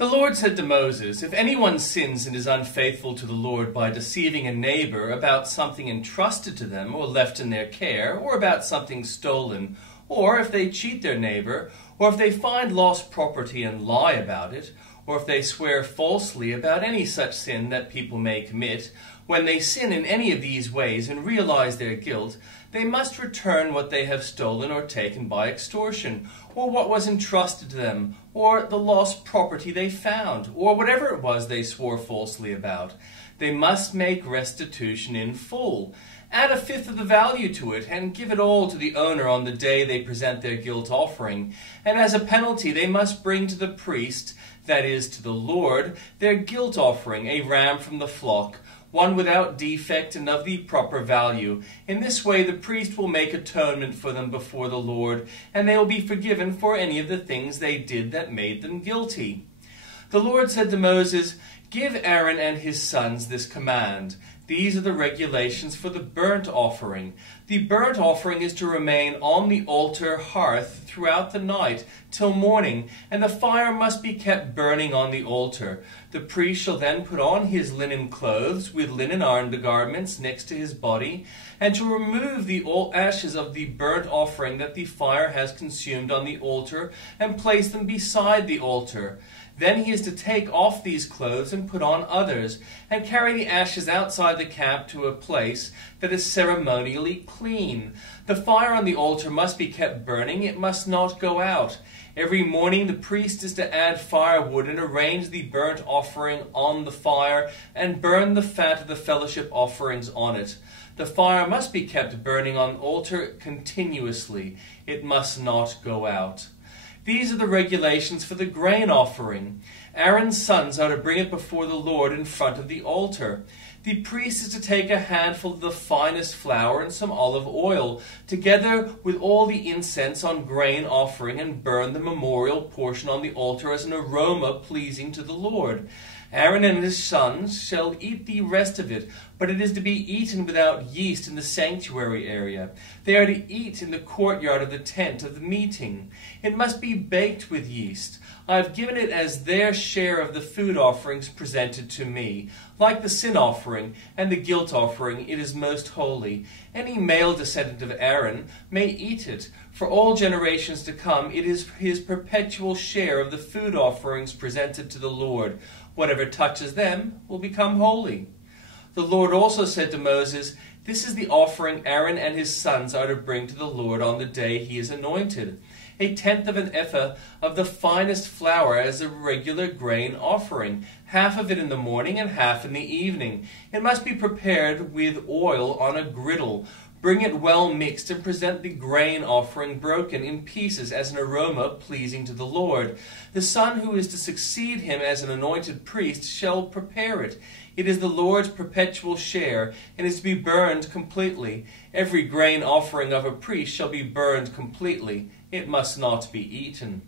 The Lord said to Moses, "If anyone sins and is unfaithful to the Lord by deceiving a neighbor about something entrusted to them or left in their care, or about something stolen, or if they cheat their neighbor, or if they find lost property and lie about it, or if they swear falsely about any such sin that people may commit, when they sin in any of these ways and realize their guilt, they must return what they have stolen or taken by extortion, or what was entrusted to them, or the lost property they found, or whatever it was they swore falsely about. They must make restitution in full. Add a fifth of the value to it, and give it all to the owner on the day they present their guilt offering. And as a penalty they must bring to the priest, that is, to the Lord, their guilt offering, a ram from the flock, one without defect and of the proper value. In this way the priest will make atonement for them before the Lord, and they will be forgiven for any of the things they did that made them guilty." The Lord said to Moses, "Give Aaron and his sons this command. These are the regulations for the burnt offering. The burnt offering is to remain on the altar hearth throughout the night till morning, and the fire must be kept burning on the altar. The priest shall then put on his linen clothes with linen undergarments next to his body, and to remove the ashes of the burnt offering that the fire has consumed on the altar, and place them beside the altar. Then he is to take off these clothes and put on others, and carry the ashes outside the camp to a place that is ceremonially clean. The fire on the altar must be kept burning, it must not go out. Every morning the priest is to add firewood and arrange the burnt offering on the fire, and burn the fat of the fellowship offerings on it. The fire must be kept burning on the altar continuously, it must not go out." These are the regulations for the grain offering. Aaron's sons are to bring it before the Lord in front of the altar. The priest is to take a handful of the finest flour and some olive oil, together with all the incense on grain offering, and burn the memorial portion on the altar as an aroma pleasing to the Lord. Aaron and his sons shall eat the rest of it, but it is to be eaten without yeast in the sanctuary area. They are to eat in the courtyard of the tent of the meeting. It must be baked with yeast. I have given it as their share of the food offerings presented to me. Like the sin offering and the guilt offering, it is most holy. Any male descendant of Aaron may eat it. For all generations to come, it is his perpetual share of the food offerings presented to the Lord. Whatever touches them will become holy. The Lord also said to Moses, "This is the offering Aaron and his sons are to bring to the Lord on the day he is anointed. A tenth of an ephah of the finest flour as a regular grain offering, half of it in the morning and half in the evening. It must be prepared with oil on a griddle. Bring it well mixed, and present the grain offering broken in pieces as an aroma pleasing to the Lord. The son who is to succeed him as an anointed priest shall prepare it. It is the Lord's perpetual share, and is to be burned completely. Every grain offering of a priest shall be burned completely. It must not be eaten."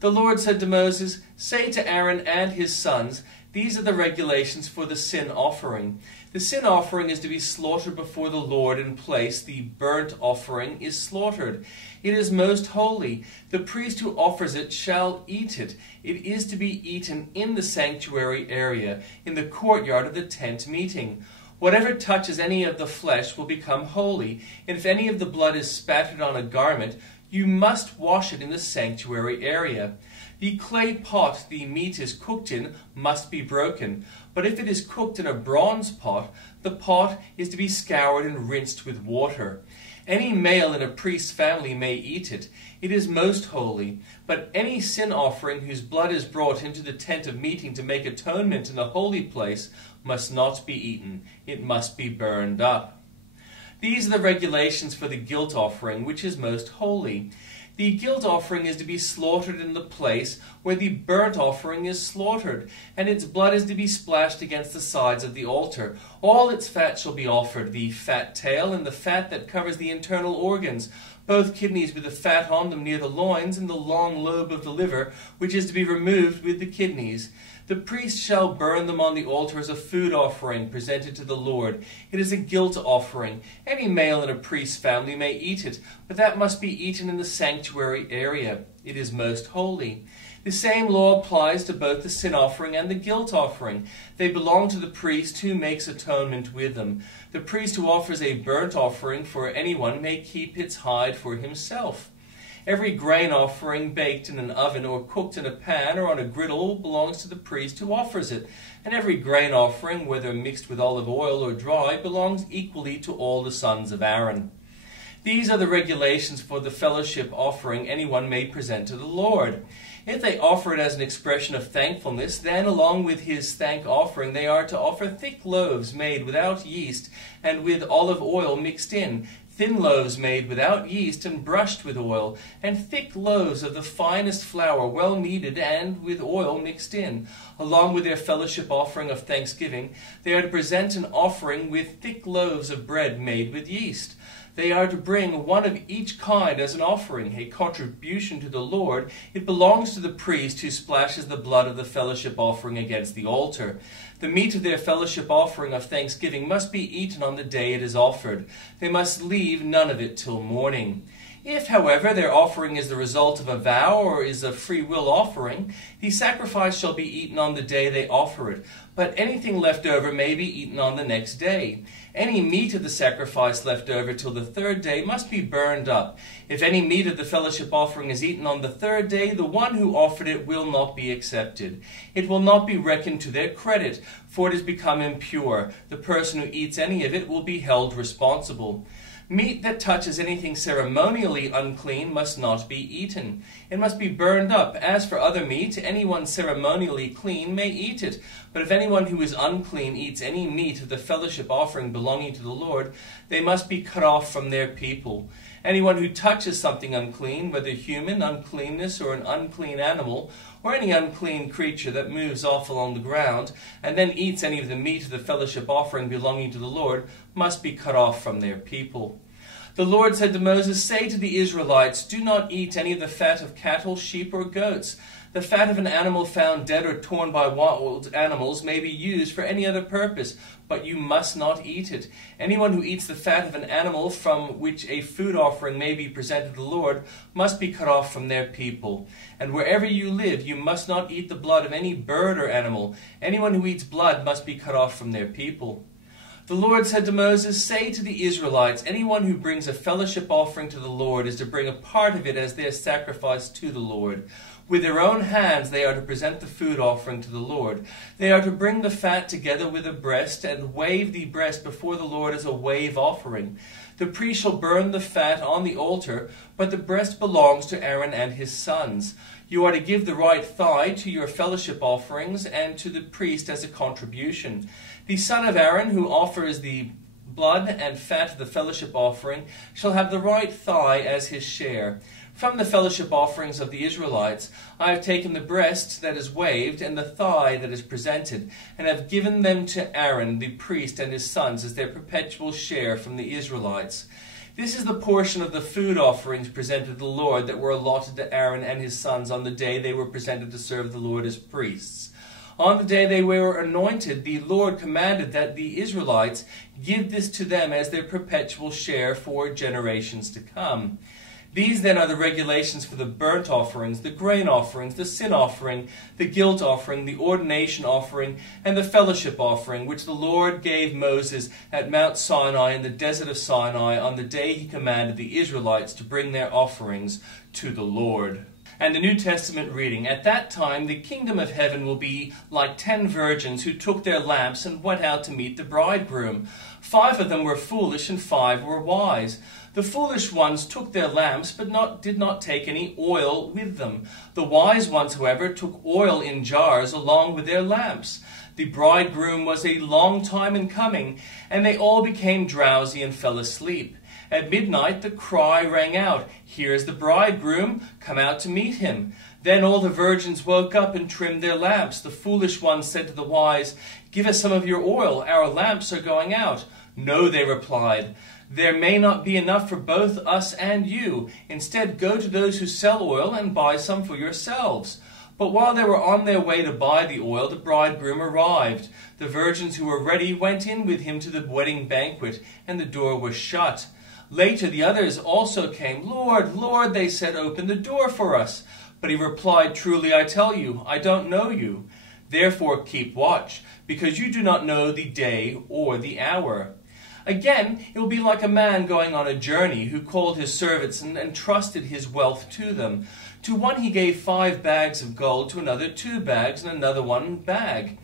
The Lord said to Moses, "Say to Aaron and his sons, these are the regulations for the sin offering. The sin offering is to be slaughtered before the Lord in place the burnt offering is slaughtered. It is most holy. The priest who offers it shall eat it. It is to be eaten in the sanctuary area, in the courtyard of the tent meeting. Whatever touches any of the flesh will become holy, and if any of the blood is spattered on a garment, you must wash it in the sanctuary area. The clay pot the meat is cooked in must be broken, but if it is cooked in a bronze pot, the pot is to be scoured and rinsed with water. Any male in a priest's family may eat it. It is most holy. But any sin offering whose blood is brought into the tent of meeting to make atonement in the holy place must not be eaten. It must be burned up." These are the regulations for the guilt offering, which is most holy. The guilt offering is to be slaughtered in the place where the burnt offering is slaughtered, and its blood is to be splashed against the sides of the altar. All its fat shall be offered, the fat tail and the fat that covers the internal organs, both kidneys with the fat on them near the loins, and the long lobe of the liver, which is to be removed with the kidneys. The priest shall burn them on the altar as a food offering presented to the Lord. It is a guilt offering. Any male in a priest's family may eat it, but that must be eaten in the sanctuary area. It is most holy. The same law applies to both the sin offering and the guilt offering. They belong to the priest who makes atonement with them. The priest who offers a burnt offering for anyone may keep its hide for himself. Every grain offering baked in an oven or cooked in a pan or on a griddle belongs to the priest who offers it, and every grain offering, whether mixed with olive oil or dry, belongs equally to all the sons of Aaron. These are the regulations for the fellowship offering anyone may present to the Lord. If they offer it as an expression of thankfulness, then along with his thank offering they are to offer thick loaves made without yeast and with olive oil mixed in, thin loaves made without yeast and brushed with oil, and thick loaves of the finest flour, well kneaded and with oil mixed in. Along with their fellowship offering of thanksgiving, they are to present an offering with thick loaves of bread made with yeast. They are to bring one of each kind as an offering, a contribution to the Lord. It belongs to the priest who splashes the blood of the fellowship offering against the altar. The meat of their fellowship offering of thanksgiving must be eaten on the day it is offered. They must leave none of it till morning. If, however, their offering is the result of a vow or is a free will offering, the sacrifice shall be eaten on the day they offer it, but anything left over may be eaten on the next day. Any meat of the sacrifice left over till the third day must be burned up. If any meat of the fellowship offering is eaten on the third day, the one who offered it will not be accepted. It will not be reckoned to their credit, for it has become impure. The person who eats any of it will be held responsible. Meat that touches anything ceremonially unclean must not be eaten. It must be burned up. As for other meat, anyone ceremonially clean may eat it. But if anyone who is unclean eats any meat of the fellowship offering belonging to the Lord, they must be cut off from their people. Anyone who touches something unclean, whether human uncleanness or an unclean animal, or any unclean creature that moves off along the ground, and then eats any of the meat of the fellowship offering belonging to the Lord, must be cut off from their people. The Lord said to Moses, "Say to the Israelites, do not eat any of the fat of cattle, sheep, or goats. The fat of an animal found dead or torn by wild animals may be used for any other purpose, but you must not eat it. Anyone who eats the fat of an animal from which a food offering may be presented to the Lord must be cut off from their people. And wherever you live, you must not eat the blood of any bird or animal. Anyone who eats blood must be cut off from their people." The Lord said to Moses, "Say to the Israelites, anyone who brings a fellowship offering to the Lord is to bring a part of it as their sacrifice to the Lord. With their own hands they are to present the food offering to the Lord. They are to bring the fat together with the breast and wave the breast before the Lord as a wave offering. The priest shall burn the fat on the altar, but the breast belongs to Aaron and his sons. You are to give the right thigh to your fellowship offerings and to the priest as a contribution. The son of Aaron who offers the blood and fat of the fellowship offering shall have the right thigh as his share. From the fellowship offerings of the Israelites, I have taken the breast that is waved and the thigh that is presented, and have given them to Aaron the priest and his sons as their perpetual share from the Israelites. This is the portion of the food offerings presented to the Lord that were allotted to Aaron and his sons on the day they were presented to serve the Lord as priests. On the day they were anointed, the Lord commanded that the Israelites give this to them as their perpetual share for generations to come. These then are the regulations for the burnt offerings, the grain offerings, the sin offering, the guilt offering, the ordination offering, and the fellowship offering, which the Lord gave Moses at Mount Sinai in the desert of Sinai on the day he commanded the Israelites to bring their offerings to the Lord. And the New Testament reading, "At that time the kingdom of heaven will be like 10 virgins who took their lamps and went out to meet the bridegroom. 5 of them were foolish and 5 were wise. The foolish ones took their lamps, but did not take any oil with them. The wise ones, however, took oil in jars along with their lamps. The bridegroom was a long time in coming, and they all became drowsy and fell asleep. At midnight the cry rang out, 'Here is the bridegroom, come out to meet him.' Then all the virgins woke up and trimmed their lamps. The foolish ones said to the wise, 'Give us some of your oil, our lamps are going out.' 'No,' they replied, 'there may not be enough for both us and you. Instead, go to those who sell oil and buy some for yourselves.' But while they were on their way to buy the oil, the bridegroom arrived. The virgins who were ready went in with him to the wedding banquet, and the door was shut. Later the others also came. 'Lord, Lord,' they said, 'open the door for us.' But he replied, "Truly I tell you, I don't know you. Therefore keep watch, because you do not know the day or the hour." Again, it will be like a man going on a journey who called his servants and entrusted his wealth to them. To one he gave 5 bags of gold, to another 2 bags, and another 1 bag,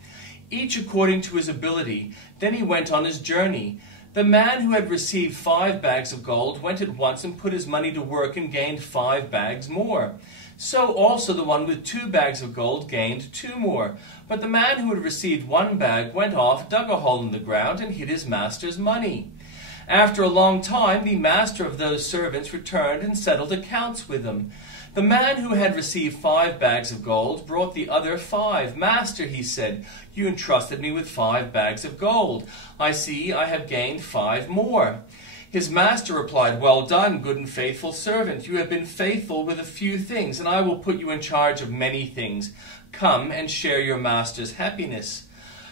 each according to his ability. Then he went on his journey. The man who had received 5 bags of gold went at once and put his money to work and gained 5 bags more. So also the one with 2 bags of gold gained 2 more. But the man who had received 1 bag went off, dug a hole in the ground, and hid his master's money. After a long time, the master of those servants returned and settled accounts with them. The man who had received 5 bags of gold brought the other 5. "Master," he said, "you entrusted me with 5 bags of gold. I see I have gained 5 more." His master replied, "Well done, good and faithful servant. You have been faithful with a few things, and I will put you in charge of many things. Come and share your master's happiness."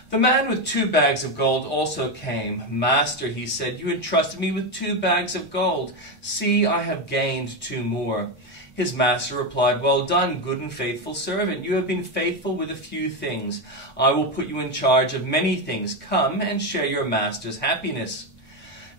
The man with 2 bags of gold also came. "Master," he said, "you entrusted me with 2 bags of gold. See, I have gained 2 more." His master replied, "Well done, good and faithful servant. You have been faithful with a few things. I will put you in charge of many things. Come and share your master's happiness."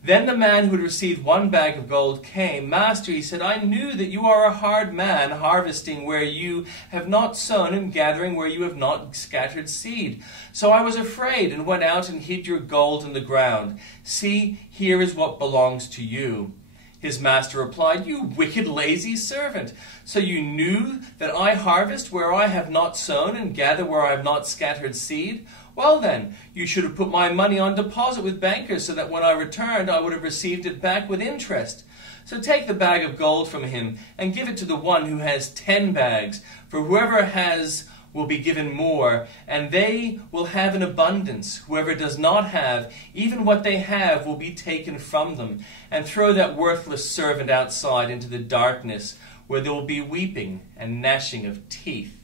Then the man who had received 1 bag of gold came. "Master," he said, "I knew that you are a hard man, harvesting where you have not sown and gathering where you have not scattered seed. So I was afraid and went out and hid your gold in the ground. See, here is what belongs to you." His master replied, "You wicked, lazy servant. So you knew that I harvest where I have not sown and gather where I have not scattered seed? Well then, you should have put my money on deposit with bankers, so that when I returned I would have received it back with interest. So take the bag of gold from him and give it to the one who has 10 bags. For whoever has will be given more, and they will have an abundance. Whoever does not have, even what they have will be taken from them. And throw that worthless servant outside into the darkness, where there will be weeping and gnashing of teeth."